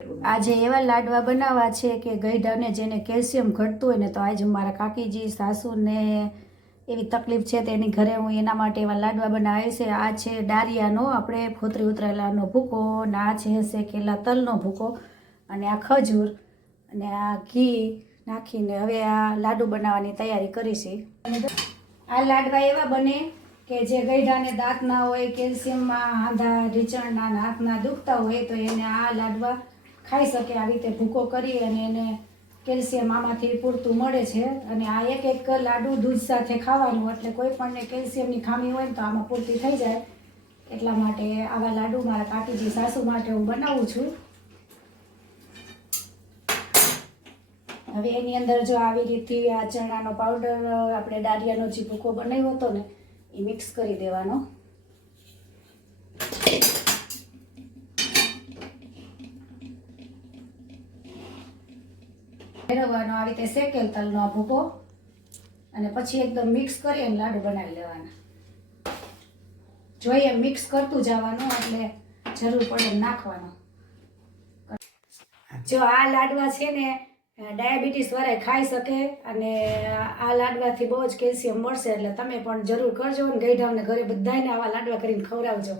આજે એવા લાડવા બનાવવા છે કે ગઈઢાને જેને કેલ્શિયમ ઘટતું હોય ને તો આજે મારા કાકીજી સાસુને એવી તકલીફ છે તેની ઘરે હું એના માટે એવા લાડવા બનાવી છે. આ છે ડારિયાનો આપણે ફોતરી ઉતરેલાનો ભૂકો, અને આ છે શેકેલા તલનો ભૂકો, અને આ ખજૂર અને આ ઘી નાખીને હવે આ લાડુ બનાવવાની તૈયારી કરી છે. આ લાડવા એવા બને કે જે ગઈઢાને દાંત ના હોય, કેલ્શિયમમાં આંધા ઢીચણના હાથના દુખતા હોય તો એને આ લાડવા ખાઈ શકે. આ રીતે ભૂકો કરી અને એને કેલ્શિયમ આમાંથી પૂરતું મળે છે. અને આ એક એક લાડુ દૂધ સાથે ખાવાનું, એટલે કોઈ પણને કેલ્શિયમની ખામી હોય ને તો આમાં પૂર્તિ થઈ જાય. એટલા માટે આવા લાડુ મારા કાકીજી સાસુ માટે હું બનાવું છું. હવે એની અંદર જો આવી રીતે આ ચણાનો પાવડર, આપણે ડારિયાનો જે ભૂકો બનાવ્યો હતો ને એ મિક્સ કરી દેવાનો. ફેરવવાનો આવી રીતે શેકેલ તલનો ભૂકો, અને પછી એકદમ મિક્સ કરી અને લાડુ બનાવી લેવાના. જોઈએ મિક્સ કરતું જવાનું, એટલે જરૂર પડે નાખવાનો. જો આ લાડવા છે ને ડાયાબિટીસ વાળા ખાઈ શકે, અને આ લાડવાથી બહુ જ કેલ્શિયમ મળશે. એટલે તમે પણ જરૂર કરજો, અને ગઈઢાઓને ઘરે બધાને આવા લાડવા કરીને ખવડાવજો.